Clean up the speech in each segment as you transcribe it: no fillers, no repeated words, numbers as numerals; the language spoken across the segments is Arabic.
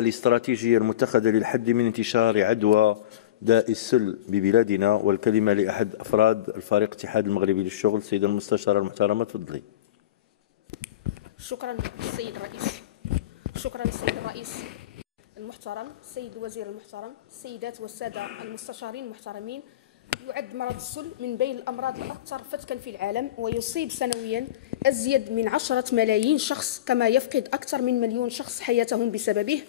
الاستراتيجية المتخذة للحد من انتشار عدوى داء السل ببلادنا؟ والكلمة لأحد أفراد الفريق الاتحاد المغربي للشغل، السيدة المستشارة المحترمة، تفضلي. شكرا السيد الرئيس. شكرا السيد الرئيس المحترم، السيد الوزير المحترم، السيدات والسادة المستشارين المحترمين. يعد مرض السل من بين الأمراض الأكثر فتكا في العالم، ويصيب سنويا أزيد من 10 ملايين شخص، كما يفقد أكثر من مليون شخص حياتهم بسببه.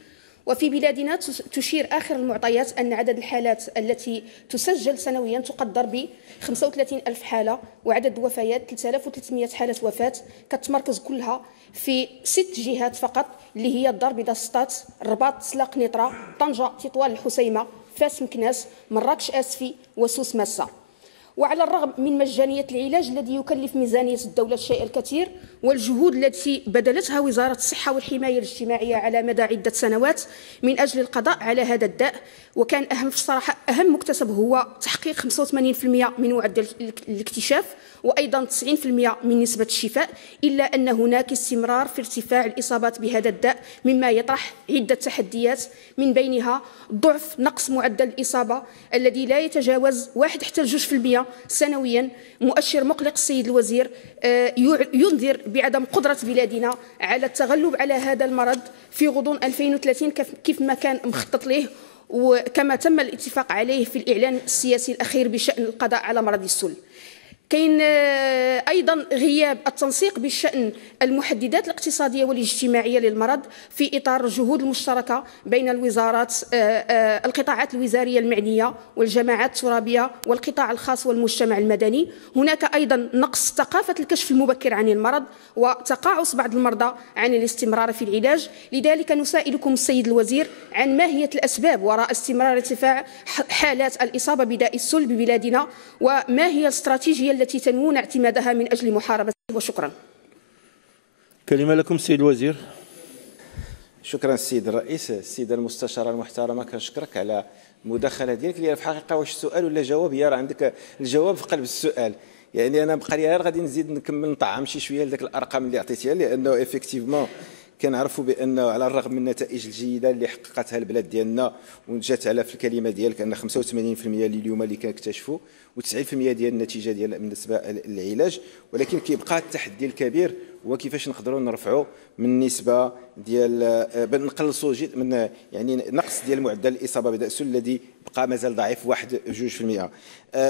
وفي بلادنا تشير آخر المعطيات أن عدد الحالات التي تسجل سنويا تقدر ب 35 ألف حالة، وعدد الوفيات 3300 حالة وفاة، كتمركز كلها في 6 جهات فقط، اللي هي الدار البيضاء، سطات، الرباط، سلاق نطرة، طنجة، تطوان، الحسيمة، فاس، مكناس، مراكش، آسفي، وسوس، ماسة. وعلى الرغم من مجانية العلاج الذي يكلف ميزانية الدولة الشيء الكثير، والجهود التي بذلتها وزارة الصحة والحماية الاجتماعية على مدى عدة سنوات من أجل القضاء على هذا الداء، وكان أهم مكتسب هو تحقيق 85% من معدل الاكتشاف، وأيضا 90% من نسبة الشفاء، إلا أن هناك استمرار في ارتفاع الإصابات بهذا الداء، مما يطرح عدة تحديات، من بينها ضعف نقص معدل الإصابة الذي لا يتجاوز 1 حتى 2% سنويا، مؤشر مقلق السيد الوزير ينذر بعدم قدرة بلادنا على التغلب على هذا المرض في غضون 2030 كيف ما كان مخطط له، وكما تم الاتفاق عليه في الإعلان السياسي الأخير بشأن القضاء على مرض السل. كاين أيضا غياب التنسيق بشأن المحددات الاقتصادية والاجتماعية للمرض في إطار الجهود المشتركة بين الوزارات، القطاعات الوزارية المعنية والجماعات الترابية والقطاع الخاص والمجتمع المدني. هناك أيضا نقص ثقافة الكشف المبكر عن المرض، وتقاعس بعض المرضى عن الاستمرار في العلاج. لذلك نسائلكم السيد الوزير عن ماهية الأسباب وراء استمرار ارتفاع حالات الإصابة بداء السل ببلادنا، وما هي الاستراتيجية التي تنوون اعتمادها من أجل محاربته؟ وشكرا. كلمة لكم السيد الوزير. شكرا السيد الرئيس. السيدة المستشارة المحترمة، كنشكرك على المداخلة ديالك، اللي في الحقيقة واش السؤال ولا جواب؟ هي راه عندك الجواب في قلب السؤال. يعني أنا بقى لي غير غادي نزيد نكمل نطعم شي شوية لذاك الأرقام اللي عطيتيها، لأنه إفكتيفمون كنعرفوا بأنه على الرغم من النتائج الجيدة اللي حققتها البلاد ديالنا، وجات على في الكلمة ديالك أن 85% اللي اليوم اللي كنكتشفوا، و90% ديال النتيجة ديال بالنسبة للعلاج، ولكن كيبقى التحدي الكبير هو كيفاش نقدروا نرفعوا من النسبة ديال نقلصوا من يعني نقص ديال معدل الإصابة بداء السل الذي بقى مازال ضعيف 1-2%.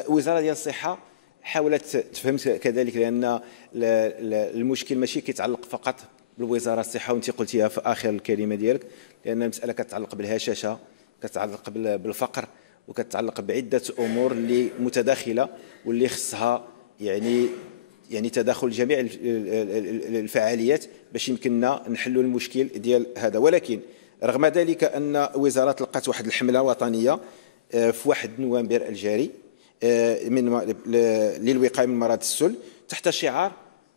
وزارة ديال الصحة حاولت تفهم كذلك، لأن المشكل ماشي كيتعلق فقط بالوزارة الصحة، وانت قلتيها في آخر الكلمة ديالك، لأن المسألة كتعلق بالهشاشة، كتعلق بالفقر، وكتعلق بعدة أمور اللي متداخلة واللي خصها يعني تداخل جميع الفعاليات باش يمكننا نحلوا المشكل ديال هذا. ولكن رغم ذلك أن وزارة لقات واحد الحملة وطنية في 1 نوفمبر الجاري للوقاية من مرض السل تحت شعار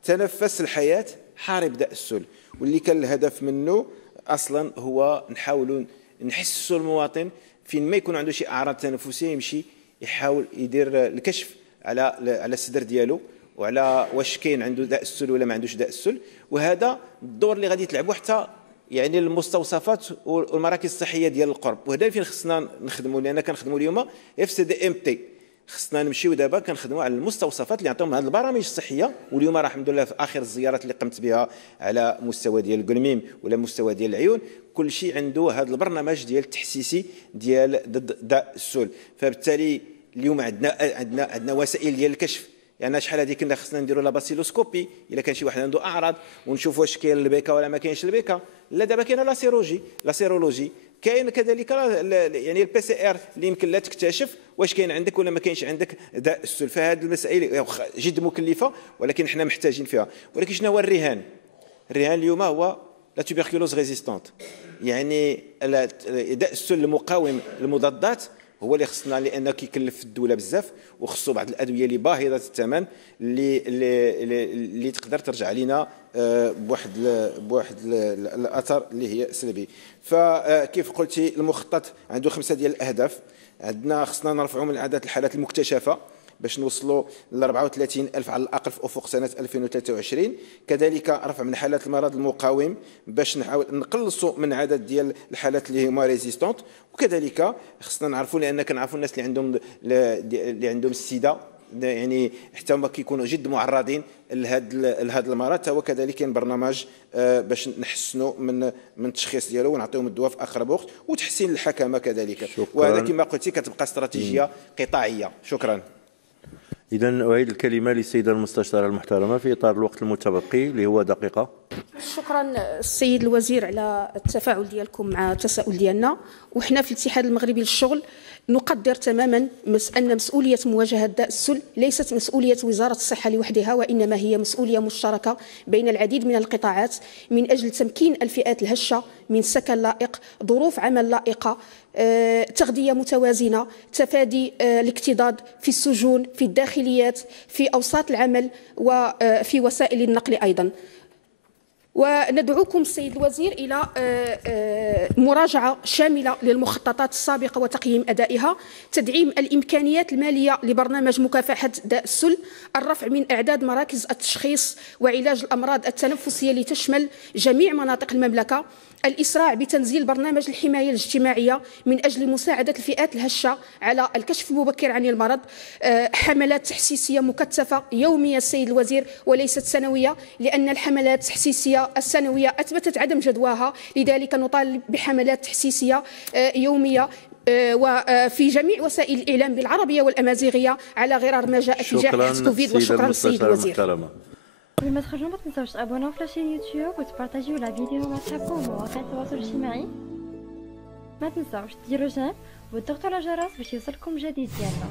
تنفس الحياة حارب داء السل، واللي كان الهدف منه اصلا هو نحاولوا نحسسوا المواطن فين ما يكون عنده شي اعراض تنفسيه يمشي يحاول يدير الكشف على الصدر ديالو، وعلى واش كاين عنده داء السل ولا ما عندوش داء السل. وهذا الدور اللي غادي يتلعبوا حتى يعني المستوصفات والمراكز الصحيه ديال القرب، وهذا فين خصنا نخدموا، لان كنخدموا اليوم في سي دي ام تي، خصنا نمشيو دابا كنخدموا على المستوصفات اللي عطاهم هذه البرامج الصحيه. واليوم راه الحمد لله في اخر الزيارات اللي قمت بها على مستوى ديال القلميم ولا مستوى ديال العيون، كل شيء عنده هذا البرنامج ديال التحسيسي ديال ضد داء السل. فبالتالي اليوم عندنا وسائل ديال الكشف. يعني شحال هذه كنا خصنا نديروا لا باسيلوسكوبي الا كان شي واحد عنده اعراض ونشوف واش كاين البيكا ولا ما كاينش البيكا. لا دابا كاينه لا سيرولوجي، كاين كذلك يعني البي سي ار اللي يمكن لا تكتشف واش كاين عندك ولا ما كاينش عندك داء السل. فهذه المسائل جد مكلفه ولكن حنا محتاجين فيها. ولكن شنو هو الرهان؟ الرهان اليوم هو لا توبركلوز ريزيستانت، يعني داء السل المقاوم للمضادات هو اللي خصنا، لانه كيكلف الدوله بزاف، وخصو بعض الادويه اللي باهظه الثمن اللي تقدر ترجع لنا بواحد الاثر اللي هي سلبي. فكيف قلتي المخطط عنده 5 ديال الاهداف. عندنا خصنا نرفعوا من عدد الحالات المكتشفه، باش نوصلوا ل 34,000 على الاقل في افق سنه 2023. كذلك رفع من حالات المرض المقاوم باش نحاول نقلصوا من عدد ديال الحالات اللي هما ريزيستونت. وكذلك خصنا نعرفوا، لان كنعرفوا الناس اللي عندهم السيده يعني حتى هما كيكونوا جد معرضين لهذا المرض. هو كذلك كاين برنامج باش نحسنوا من التشخيص ديالو ونعطيهم الدواء في اقرب وقت، وتحسين الحكمه كذلك. وهذا كما قلتي كتبقى استراتيجيه قطاعيه. شكرا. إذا أعيد الكلمة للسيدة المستشارة المحترمة في إطار الوقت المتبقي اللي هو دقيقة. شكرا السيد الوزير على التفاعل ديالكم مع التساؤل ديالنا. وحنا في الاتحاد المغربي للشغل نقدر تماما أن مسؤولية مواجهة داء السل ليست مسؤولية وزارة الصحة لوحدها، وإنما هي مسؤولية مشتركة بين العديد من القطاعات من أجل تمكين الفئات الهشة من سكن لائق، ظروف عمل لائقة، تغذية متوازنة، تفادي الاكتضاد في السجون، في الداخليات، في أوساط العمل، وفي وسائل النقل أيضا. وندعوكم السيد الوزير إلى مراجعة شاملة للمخططات السابقة وتقييم أدائها، تدعيم الإمكانيات المالية لبرنامج مكافحة داء السل، الرفع من أعداد مراكز التشخيص وعلاج الأمراض التنفسية لتشمل جميع مناطق المملكة، الإسراع بتنزيل برنامج الحماية الاجتماعية من أجل مساعدة الفئات الهشة على الكشف المبكر عن المرض، حملات تحسيسية مكثفة يومية السيد الوزير وليست سنوية، لأن الحملات التحسيسية السنوية أثبتت عدم جدواها، لذلك نطالب بحملات تحسيسية يومية وفي جميع وسائل الإعلام بالعربية والأمازيغية على غرار ما جاء في جائحة كوفيد. وشكرا السيد الوزير. قبل ما تخرجوا ما تنساوش تابوناو في لاشين يوتيوب وتبارطاجيو لا فيديو مع صحابكم ومواقع التواصل الاجتماعي. ما تنساوش ديروا جيم وتضغطوا على الجرس باش يوصلكم جديد ديالنا.